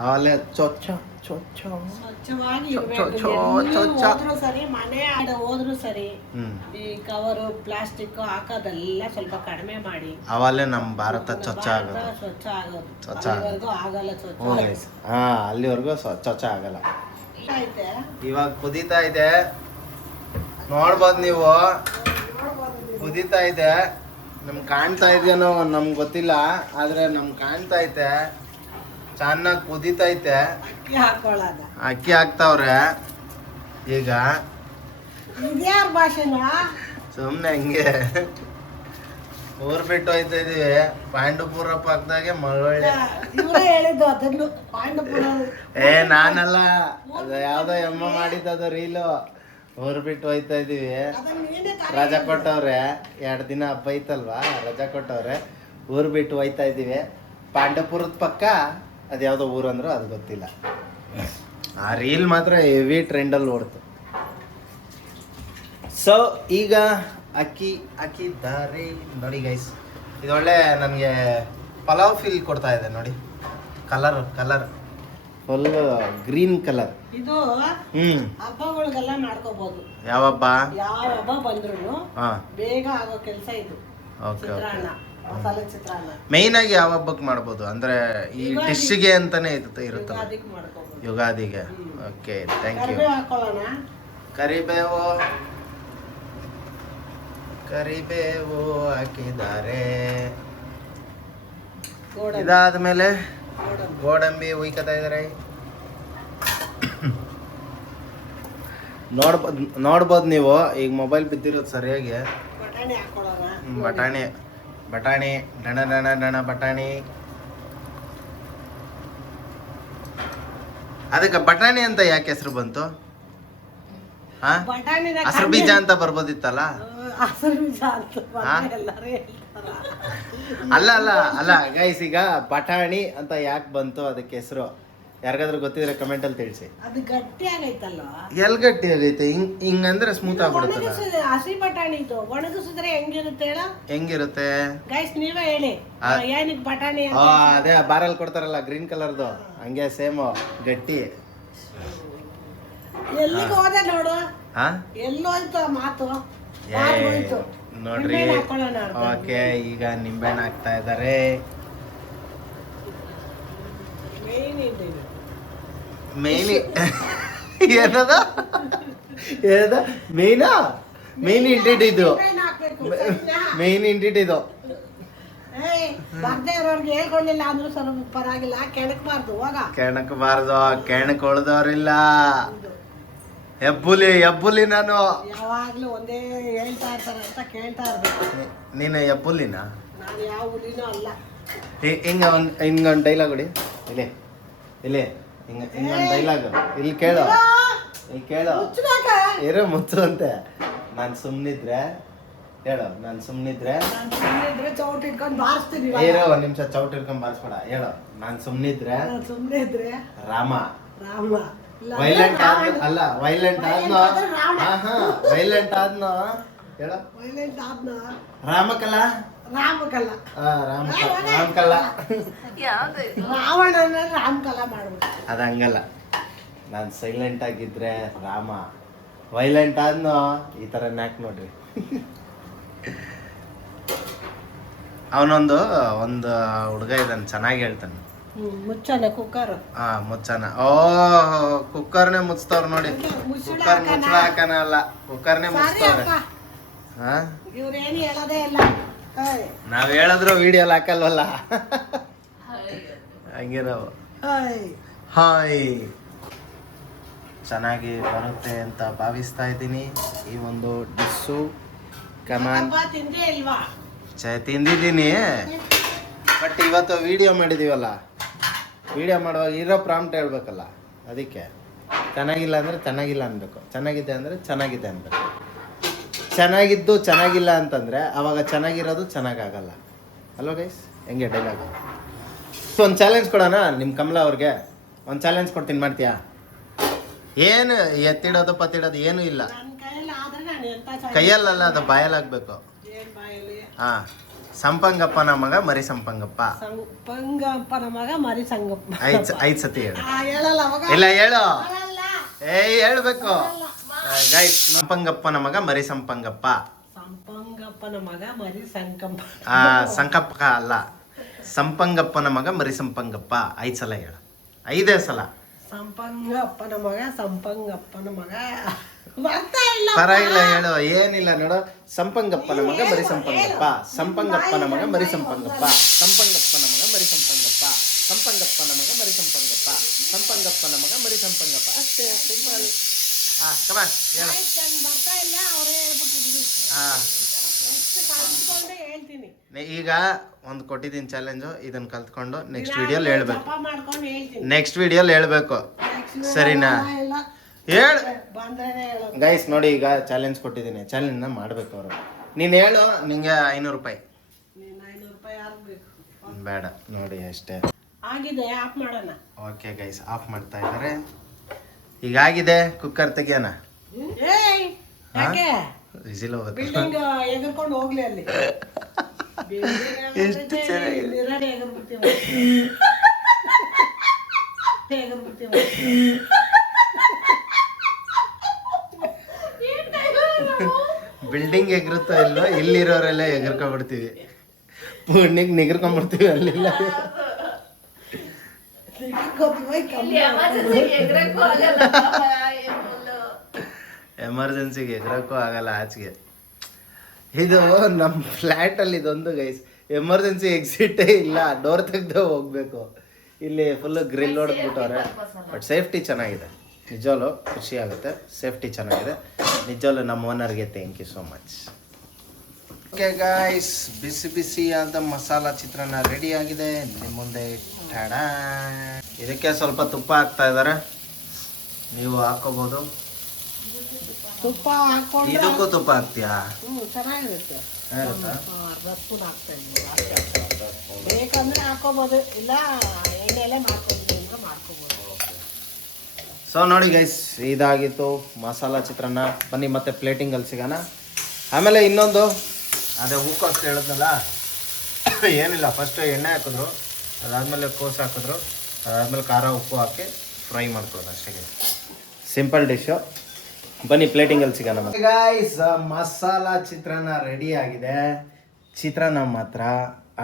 ಅವಲ್ಲೇ ಚೊಚ್ಚ ಚೊಚ್ಚ. ಸ್ವಚ್ಛವಾಗಿ ಚೊ- ಇರ್ಬೇಕು. ಚೊ- ಎಲ್ಲಿ ಚೊ- ಹೋದ್ರೂ ಸರಿ, ಮನೆ ಆಡ ಹೋದ್ರೂ ಸರಿ, ಹ್ಮ್, ಈ ಕವರು ಪ್ಲಾಸ್ಟಿಕ್ ಹಾಕೋದೆಲ್ಲ ಸ್ವಲ್ಪ ಕಡಿಮೆ ಮಾಡಿ. ಅವಲ್ಲೇ ನಮ್ಮ ಭಾರತ ಸ್ವಚ್ಛ ಭಾರತ ಆಗೋದು. ಸ್ವಚ್ಛ ಆಗೋದು. ಸ್ವಚ್ಛ ಅಲ್ಲಿವರೆಗೂ ಆಗಲ್ಲ ಸ್ವಚ್ಛ. ಹ್ಞೂ ಗೈಸ್, ಅಲ್ಲಿವರೆಗೂ ಸ್ವಚ್ಛ ಆಗಲ್ಲ. ಐತೆ ಇವಾಗ ಕುದೀತಾ ಇದೆ, ನೋಡ್ಬೋದು ನೀವು. ಕುದೀತಾ ಇದೆ. ನಮ್ಗೆ ಕಾಣ್ತಾ ಇದೆಯೋ ನಮ್ಗೆ ಗೊತ್ತಿಲ್ಲ, ಆದರೆ ನಮ್ಗೆ ಕಾಣ್ತಾ ಐತೆ ಚೆನ್ನಾಗಿ ಕುದೀತೈತೆ. ಅಕ್ಕಿ ಹಾಕೊಳ್ಳೋದ. ಅಕ್ಕಿ ಹಾಕ್ತಾವ್ರೆ ಈಗ. ಇದ್ಯಾರ ಭಾಷೆನ? ಸುಮ್ಮನೆ ಹಂಗೆ ಊರ್ ಬಿಟ್ಟು ಹೋಯ್ತಾ ಇದೀವಿ. ಪಾಂಡುಪುರ ಪಕ್ಕದಾಗೆ ಮಳವಳ್ಳಿ. ಇವರೇ ಹೇಳಿದ್ದು ಅದನ್ನು, ಪಾಂಡಪುರ. ನಾನಲ್ಲ, ಅದು ಯಾವ್ದೋ ಎಮ್ಮ ಮಾಡಿದ್ದದು ರೀಲು. ಊರ್ ಬಿಟ್ಟು ಹೋಯ್ತಾ ಇದೀವಿ. ಅದನ್ನ ನೀನೇ ರಜಾ ಕೊಟ್ಟವ್ರೆ, 2 ದಿನ ಹಬ್ಬ ಐತಲ್ವಾ, ರಜಾ ಕೊಟ್ಟವ್ರೆ. ಊರು ಬಿಟ್ಟು ಹೋಯ್ತಾ ಇದ್ದೀವಿ. ಪಾಂಡವಪುರದ ಪಕ್ಕ ಅದ್ಯಾವುದೋ ಊರು ಅಂದ್ರು ಅದು ಗೊತ್ತಿಲ್ಲ. ಆ ರೀಲ್ ಮಾತ್ರ ಹೆವಿ ಟ್ರೆಂಡಲ್ಲಿ ಓಡ್ತು. ಸೊ ಈಗ ಅಕ್ಕಿ ಹಾಕಿದ್ದಾರೆ ನೋಡಿ ಗೈಸ್. ಇದೊಳ್ಳೆ ನನಗೆ ಪಲಾವ್ ಫೀಲ್ ಕೊಡ್ತಾ ಇದೆ ನೋಡಿ. Colour full green colour. ಇದು ಹ್ಮ್, ಹಬ್ಬಗಳಿಗೆಲ್ಲ ಮಾಡ್ಕೋಬಹುದು. ಯಾವ ಹಬ್ಬ? ಯಾವ ಹಬ್ಬ ಬಂದ್ರು ಹಾ, ಬೇಗ ಆಗೋ ಕೆಲಸ ಇದು. ಓಕೆ. ಚಿತ್ರಾನ್ನ, ಮಸಾಲೆ ಚಿತ್ರಾನ್ನ ಮೇಯ್ನ್ ಆಗಿ ಯಾವ ಹಬ್ಬಕ್ಕೆ ಮಾಡ್ಬೋದು ಅಂದ್ರೆ ಈ ಡಿಶ್ಗೆ ಅಂತಾನೆ ಇರುತ್ತಲ್ಲ, ಅದಕ್ಕೆ ಮಾಡ್ಕೋಬಹುದು. ಯುಗಾದಿಗೆ. Okay, thank you. ಕರಿಬೇವು ಹಾಕೊಳ್ಳೋಣ. ಕರಿಬೇವು ಹಾಕಿದ್ದಾರೆ. ಗೋಡಂಬಿ. ಇದಾದ್ಮೇಲೆ ಗೋಡಂಬಿ. ಗೋಡಂಬಿ ಉಯ್ಕತಾ ಇದಾರೆ. ನೋಡ್ಬೋದು ನೀವು. ಈಗ ಮೊಬೈಲ್ ಬಿದ್ದಿರೋದು ಸರಿಯಾಗಿ. ಬಟಾಣಿ ಹಾಕೊಳ್ಳೋಣ. ಬಟಾಣಿ ಡಣ ಬಟಾಣಿ. ಅದಕ್ಕೆ ಬಟಾಣಿ ಅಂತ ಯಾಕೆ ಹೆಸರು ಬಂತು? ಬಟಾಣಿನ ಹಸಿರು ಬೀಜ ಅಂತ ಬರ್ಬೋದಿತ್ತಲ್ಲ. ಹಸಿರು ಬೀಜ ಅಂತ ಎಲ್ಲರೂ ಹೇಳ್ತಾರ. ಅಲ್ಲ ಗೈಸ್, ಈಗ ಬಟಾಣಿ ಅಂತ ಯಾಕೆ ಬಂತು ಅದಕ್ಕೆ ಹೆಸರು? ಯಾರಿಗಾದ್ರೂ ಗೊತ್ತಿದ್ರೆ ಕಮೆಂಟ್ ಅಲ್ಲಿ ತಿಳಿಸಿ. ಅದು ಗಟ್ಟಿ ಆಗೈತಲ್ಲ. ಎಲ್ ಗಟ್ಟಿ ಆಗೈತೆ? ಹಿಂಗಂದ್ರೆ ಸ್ಮೂತ್ ಆಗ್ಬಿಡುತ್ತಲ್ಲ. ಹಸಿ ಬಟಾಣಿ ಇದು ಒಣಗಿಸಿದ್ರೆ ಹೆಂಗಿರುತ್ತೆ ಹೇಳ? ಹೆಂಗಿರುತ್ತೆ ಗೈಸ್ ನೀವೇ ಹೇಳಿ, ಏನಕ್ಕೆ ಬಟಾಣಿ ಆ, ಅದೇ ಬಾರಲ್ಲಿ ಕೊಡ್ತಾರಲ್ಲ ಗ್ರೀನ್ ಕಲರ್ದು, ಹಂಗೆ ಸೇಮ್ ಗಟ್ಟಿ. ಎಲ್ಲಿಗೆ ಹೋದೆ ನೋಡು, ಹಾ, ಎಲ್ಲೋಯ್ತು ಆ ಮಾತು. ಏ, ನೋಡ್ರಿ. ಓಕೆ, ಈಗ ನಿಂಬೆಹಣ್ಣು ಹಾಕ್ತಾ ಇದ್ದಾರೆ. ಮೇನ್ ಏನದ ಮೇನ್ ಇಂಡಿಟ್ ಇದು. ಮೇನ್ ಇಂಡಿಟ್ ಇದು. ಬರ್ದೇ ಇರೋರ್ಗೆ ಹೇಳ್ಕೊಳ್ಳಿಲ್ಲ ಅಂದ್ರೂ ಸ್ವಲ್ಪ ಪರವಾಗಿಲ್ಲ, ಕೆಣಕ್ಬಾರ್ದು. ಹೋಗ ಕೆಣಕಬಾರ್ದು, ಕೆಣಕೊಳ್ದವ್ರಿಲ್ಲ. ಹೆಬ್ಬುಲಿ ನಾನು. ಯಾವಾಗ್ಲೂ ಒಂದೇ ಹೇಳ್ತಾ ಇರ್ತಾರೆ ಅಂತ ಕೇಳ್ತಾ ಇರ್ಬೇಕು. ನೀನು ಹೆಬ್ಬುಲಿನ? ನಾನು ಯಾವ ಹುಲಿನೂ ಅಲ್ಲ. ಹಿಂಗೊಂದು ಡೈಲಾಗ್ ಹೊಡಿ. ಹಿಂಗೊಂದು ಡೈಲಾಗ್ ಇಲ್ಲಿ ಕೇಳು. ಇರೋ ಮುಚ್ಚು ಅಂತೆ. ನಾನು ಸುಮ್ಮನಿದ್ರೆ ಹೇಳು. ನಾನು ಸುಮ್ಮನಿದ್ರೆ ಚೌಟ್ ಇಟ್ಕೊಂಡು ಬಾರಿಸ್ತೀನಿ. ಇರೋ ಒಂದ್ ನಿಮಿಷ, ಚೌಟ್ ಇಟ್ಕೊಂಡ್ ಬಾರಿಸ್ಬೇಡ. ಹೇಳು, ನಾನು ಸುಮ್ಮನಿದ್ರೆ ಸುಮ್ಮನೆ ಇದ್ರೆ ರಾಮ. ವೈಲೆಂಟ್ ಅಲ್ಲ, ವೈಲೆಂಟ್ ಆದ್ನೋ ವೈಲೆಂಟ್ ಆದ್ನೋ ಹೇಳು. ವೈಲೆಂಟ್ ಆದ್ನ ರಾಮಕಲ್ಲ. ರಾಮಕಲ್ಲ. ರಾಮಕಲ್ಲ. ರಾವಣನ ರಾಮಕಲ್ಲ ಮಾಡ್ಬಿಟ್ಟು. ಅದ ಹಂಗಲ್ಲ. ನಾನು ಸೈಲೆಂಟ್ ಆಗಿದ್ರೆ ರಾಮ, ವೈಲೆಂಟ್ ಆದ್ನೋ ಈ ತರ ನ್ಯಾಕ್ ನೋಡ್ರಿ. ಅವನೊಂದು ಒಂದು ಹುಡುಗ ಇದ್ದಾನೆ, ಚೆನ್ನಾಗಿ ಹೇಳ್ತಾನೆ. ಮುಚ್ಚನೆ ಕುಕ್ಕರ್. ಹಾ, ಮುಚ್ಚನ. ಓ, ಕುಕ್ಕರ್ನೇ ಮುಚ್ತವ್ರ ನೋಡಿ. ಕುಕ್ಕರ್ ಮುಚ್ಚಳ ಹಾಕನ ಅಲ್ಲ, ಕುಕ್ಕರ್ನೇ ಮುಚ್ತವ್ರೆ. ಹಾ, ಇವ್ರೇನು ಹೇಳೋದೇ ಇಲ್ಲ. ನಾವ್ ಹೇಳಿದ್ರು ವಿಡಿಯೋ ಹಾಕಲ್ವಲ್ಲ. ಹಂಗೆ ನಾವು ಹಾಯ್ ಚೆನ್ನಾಗಿ ಬರುತ್ತೆ ಅಂತ ಭಾವಿಸ್ತಾ ಇದ್ದೀನಿ. ಈ ಒಂದು ಡಿಸ್ಸು ಕಮಾನ್ ತಿಂದೇ ಇಲ್ವಾ? ತಿಂದಿದ್ದೀನಿ, ಬಟ್ ಇವತ್ತು ವಿಡಿಯೋ ಮಾಡಿದೀವಲ್ಲ, ವಿಡಿಯೋ ಮಾಡುವಾಗ ಇರೋ ಪ್ರಾಂಪ್ಟ್ ಹೇಳ್ಬೇಕಲ್ಲ, ಅದಕ್ಕೆ ಚೆನ್ನಾಗಿಲ್ಲ ಅಂದರೆ ಚೆನ್ನಾಗಿಲ್ಲ ಅನ್ಬೇಕು, ಚೆನ್ನಾಗಿದೆ ಅಂದರೆ ಚೆನ್ನಾಗಿದೆ ಅನ್ಬೇಕು. ಚೆನ್ನಾಗಿದ್ದು ಚೆನ್ನಾಗಿಲ್ಲ ಅಂತಂದರೆ ಅವಾಗ ಚೆನ್ನಾಗಿರೋದು ಚೆನ್ನಾಗಾಗಲ್ಲ ಅಲ್ವಾ ಗೈಸ್? ಹೆಂಗೆ ಡೈಲಾಗ್? ಸೊ ಒಂದು ಚಾಲೆಂಜ್ ಕೊಡೋಣ ನಿಮ್ಮ ಕಮಲಾ ಅವ್ರಿಗೆ. ಒಂದು ಚಾಲೆಂಜ್ ಕೊಡ್ತೀನಿ, ಮಾಡ್ತೀಯಾ? ಏನು ಎತ್ತಿಡೋದು ಪತ್ತಿಡೋದು ಏನೂ ಇಲ್ಲ, ಕೈಯಲ್ಲಲ್ಲ, ಅದು ಬಾಯಲ್ಲಾಗಬೇಕು. ಹಾಂ, ಸಂಪಂಗಪ್ಪನ ಮಗ ಮರಿ ಸಂಪಂಗಪ್ಪ. ಸಂಪಂಗಪ್ಪನ ಮಗ ಮರಿ ಸಂಗಪ್ಪ. ಐದು ಸತಿ ಹೇಳು. ಹೇಳಲ್ಲ ಅವಾಗ. ಇಲ್ಲ ಹೇಳು, ಹೇಳ್ಬೇಕು ಗೈಸ್. ಸಂಪಂಗಪ್ಪನ ಮಗ ಮರಿ ಸಂಪಂಗಪ್ಪ. ಸಂಪಂಗಪ್ಪನ ಮಗ ಮರಿ ಸಂಕಪ್ಪ. ಸಂಕಪ್ಪ ಅಲ್ಲ, ಸಂಪಂಗಪ್ಪನ ಮಗ ಮರಿ ಸಂಪಂಗಪ್ಪ. 5 ಸಲ ಹೇಳು, 5 ಸಲ. ಸಂಪಂಗಪ್ಪನ ಮಗ ಸಂಪಂಗಪ್ಪನ ಮಗ ಬರ್ತಾ ಇಲ್ಲ. ಪರವಾಗಿಲ್ಲ ಹೇಳು, ಏನಿಲ್ಲ ನೋಡು. ಸಂಪಂಗಪ್ಪನ ಮಗ ಮರಿ ಸಂಪಂಗಪ್ಪ, ಸಂಪಂಗಪ್ಪನ ಮಗ ಮರಿ ಸಂಪಂಗಪ್ಪ, ಸಂಪಂಗಪ್ಪನ ಮಗ ಮರಿ ಸಂಪಂಗಪ್ಪ, ಸಂಪಂಗಪ್ಪನ ಮಗ ಮರಿ ಸಂಪಂಗಪ್ಪ, ಸಂಪಂಗಪ್ಪನ ಮಗ ಮರಿ ಸಂಪಂಗಪ್ಪ. ಅಷ್ಟೇ, ಸಿಂಪಲ್. ಕಮಾನ್ ಹೇಳು. ಬರ್ತಾ ಇಲ್ಲ, ಅವರೇ ಹೇಳ್ಬಿಟ್ಟಿದ್ವಿ. ಕಲ್ತ್ಕೊಂಡೆ ಹೇಳ್ತೀನಿ. ಈಗ ಒಂದು ಕೊಟ್ಟಿದ್ದೀನಿ ಚಾಲೆಂಜು, ಇದನ್ನ ಕಲ್ತ್ಕೊಂಡು ನೆಕ್ಸ್ಟ್ ವಿಡಿಯೋಲಿ ಹೇಳ್ಬೇಕು. ಮಾಡ್ಕೊಂಡು ಹೇಳ್ತೀನಿ. ನೆಕ್ಸ್ಟ್ ವಿಡಿಯೋಲಿ ಹೇಳ್ಬೇಕು, ಸರಿನಾ? ಹೇಳು ಗೈಸ್. ನೋಡಿ, ಈಗ ಚಾಲೆಂಜ್ ಕೊಟ್ಟಿದ್ದೀನಿ, ಚಾಲೆಂಜ್ನ ಮಾಡ್ಬೇಕು ಅವರು. ನೀನು ಹೇಳು, ನಿಂಗೆ 500 ರೂಪಾಯಿ. 500 ರೂಪಾಯಿ ಆಗ್ಬೇಕು. ಬೇಡ ನೋಡಿ, ಅಷ್ಟೇ ಆಗಿದೆ. ಆಫ್ ಮಾಡೋಣ. ಓಕೆ ಗೈಸ್, ಆಫ್ ಮಾಡ್ತಾ ಇದ್ದಾರೆ. ಈಗಾಗಿದೆ, ಕುಕ್ಕರ್ ತೆಗಿಯೋಣ. ಯಾಕೆ ವಿಸಿಲ್ ಹೋಗುತ್ತೆ. ಬಿಲ್ಡಿಂಗ್ ಎಗರ್ಕೊಂಡು ಹೋಗ್ಲಿ ಅಲ್ಲಿ. ಎಷ್ಟು ಚೆನ್ನಾಗಿದೆ. ಬಿಲ್ಡಿಂಗ್ ಎಗರುತ್ತೋ ಇಲ್ವೋ, ಇಲ್ಲಿರೋರೆಲ್ಲ ಎಗರ್ಕೊಂಡ್ಬಿಡ್ತೀವಿ, ಪುಣ್ಯಕ್ಕೆ ನಿಗರ್ಕೊಂಡ್ಬಿಡ್ತೀವಿ. ಅಲ್ಲಿಲ್ಲ ಎಮರ್ಜೆನ್ಸಿಗೆ ಎಗರಕ್ಕೂ ಆಗಲ್ಲ ಆಚೆಗೆ. ಇದು ನಮ್ಮ ಫ್ಲ್ಯಾಟಲ್ಲಿ ಇದೊಂದು ಗೈಸ್, ಎಮರ್ಜೆನ್ಸಿ ಎಕ್ಸಿಟೇ ಇಲ್ಲ, ಡೋರ್ ತೆಗ್ದು ಹೋಗ್ಬೇಕು. ಇಲ್ಲಿ ಫುಲ್ಲು ಗ್ರಿಲ್ ಹೊಡೆದ್ಬಿಟ್ಟವ್ರೆ. ಬಟ್ ಸೇಫ್ಟಿ ಚೆನ್ನಾಗಿದೆ, ನಿಜವಲ್ಲೂ ಖುಷಿ ಆಗುತ್ತೆ. ಸೇಫ್ಟಿ ಚೆನ್ನಾಗಿದೆ ನಿಜವಲ್ಲೂ. ನಮ್ಮ ಓನರ್ಗೆ thank you so much. Okay guys, ಬಿಸಿ ಬಿಸಿ ಆದ ಮಸಾಲ ಚಿತ್ರಾನ್ನ ರೆಡಿ ಆಗಿದೆ ನಿಮ್ಮ ಮುಂದೆ. ಟಾಡಾ. ಇದಕ್ಕೆ ಸ್ವಲ್ಪ ತುಪ್ಪ ಹಾಕ್ತಾ ಇದ್ದಾರೆ, ನೀವು ಹಾಕೋಬಹುದು. ತುಪ್ಪ ಹಾಕೊಂಡು ಇದಕ್ಕೂ ತುಪ್ಪ ಹಾಕ್ತೀಯಾ? ಚೆನ್ನಾಗಿರುತ್ತೆ. ಅರ್ಧ ಸ್ಪೂನ್ ಹಾಕ್ತಾ ಇದ್ದೀವಿ. ಬೇಕಂದ್ರೆ ಹಾಕೋಬೋದು, ಇಲ್ಲ ಎಣ್ಣೆಲೆ ಮಾಡ್ಕೋಬೋದು. ಸೊ ನೋಡಿ ಗೈಸ್, ಇದಾಗಿತ್ತು ಮಸಾಲ ಚಿತ್ರಾನ್ನ. ಬನ್ನಿ ಮತ್ತೆ ಪ್ಲೇಟಿಂಗಲ್ಲಿ ಸಿಗೋಣ. ಆಮೇಲೆ ಇನ್ನೊಂದು ಅದೇ ಹೂಕೋಸು ಹೇಳಿದ್ನಲ್ಲ, ಏನಿಲ್ಲ, ಫಸ್ಟ್ ಎಣ್ಣೆ ಹಾಕಿದ್ರು, ಅದಾದಮೇಲೆ ಕೋಸು ಹಾಕಿದ್ರು, ಅದಾದಮೇಲೆ ಖಾರ ಉಪ್ಪು ಹಾಕಿ ಫ್ರೈ ಮಾಡ್ಕೊಳ್ಳೋದು ಅಷ್ಟೇ. Simple dish. ಬನ್ನಿ ಪ್ಲೇಟಿಂಗಲ್ಲಿ ಸಿಗೋಣ. ಗೈಸ್, ಮಸಾಲ ಚಿತ್ರಾನ್ನ ರೆಡಿ ಆಗಿದೆ. ಚಿತ್ರಾನ್ನ ಮಾತ್ರ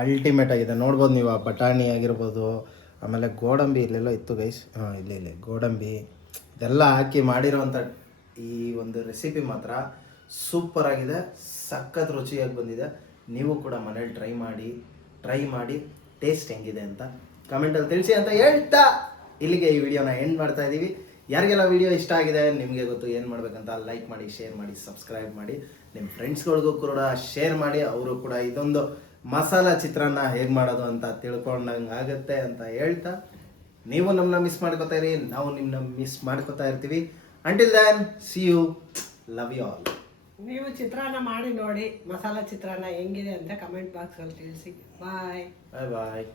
ಅಲ್ಟಿಮೇಟ್ ಆಗಿದೆ. ನೋಡ್ಬೋದು ನೀವು, ಬಟಾಣಿ ಆಗಿರ್ಬೋದು, ಆಮೇಲೆ ಗೋಡಂಬಿ ಇಲ್ಲೆಲ್ಲೋ ಇತ್ತು ಗೈಸ್. ಇಲ್ಲಿ ಗೋಡಂಬಿ ಇದೆಲ್ಲ ಹಾಕಿ ಮಾಡಿರೋವಂಥ ಈ ಒಂದು ರೆಸಿಪಿ ಮಾತ್ರ ಸೂಪರ್ ಆಗಿದೆ, ಸಖತ್ ರುಚಿಯಾಗಿ ಬಂದಿದೆ. ನೀವು ಕೂಡ ಮನೇಲಿ ಟ್ರೈ ಮಾಡಿ ಟೇಸ್ಟ್ ಹೆಂಗಿದೆ ಅಂತ ಕಮೆಂಟಲ್ಲಿ ತಿಳಿಸಿ ಅಂತ ಹೇಳ್ತಾ ಇಲ್ಲಿಗೆ ಈ ವಿಡಿಯೋನ ಎಂಡ್ ಮಾಡ್ತಾ ಇದ್ದೀವಿ. ಯಾರಿಗೆಲ್ಲ ವಿಡಿಯೋ ಇಷ್ಟ ಆಗಿದೆ, ನಿಮಗೆ ಗೊತ್ತು ಏನು ಮಾಡಬೇಕಂತ, ಲೈಕ್ ಮಾಡಿ, ಶೇರ್ ಮಾಡಿ, ಸಬ್ಸ್ಕ್ರೈಬ್ ಮಾಡಿ, ನಿಮ್ಮ ಫ್ರೆಂಡ್ಸ್ಗಳಿಗೂ ಕೂಡ ಶೇರ್ ಮಾಡಿ. ಅವರು ಕೂಡ ಇದೊಂದು ಮಸಾಲ ಚಿತ್ರಾನ್ನ ಹೇಗೆ ಮಾಡೋದು ಅಂತ ತಿಳ್ಕೊಂಡಂಗೆ ಆಗುತ್ತೆ ಅಂತ ಹೇಳ್ತಾ, ನೀವು ನಮ್ಮನ್ನ ಮಿಸ್ ಮಾಡ್ಕೋತಾ ಇರಿ, ನಾವು ನಿಮ್ಮನ್ನ ಮಿಸ್ ಮಾಡ್ಕೋತಾ ಇರ್ತೀವಿ. Until then, see you, love you all. ನೀವು ಚಿತ್ರಾನ್ನ ಮಾಡಿ ನೋಡಿ, ಮಸಾಲ ಚಿತ್ರಾನ್ನ ಹೆಂಗಿದೆ ಅಂತ ಕಮೆಂಟ್ ಬಾಕ್ಸಲ್ಲಿ ತಿಳಿಸಿ. ಬಾಯ್ ಬಾಯ್.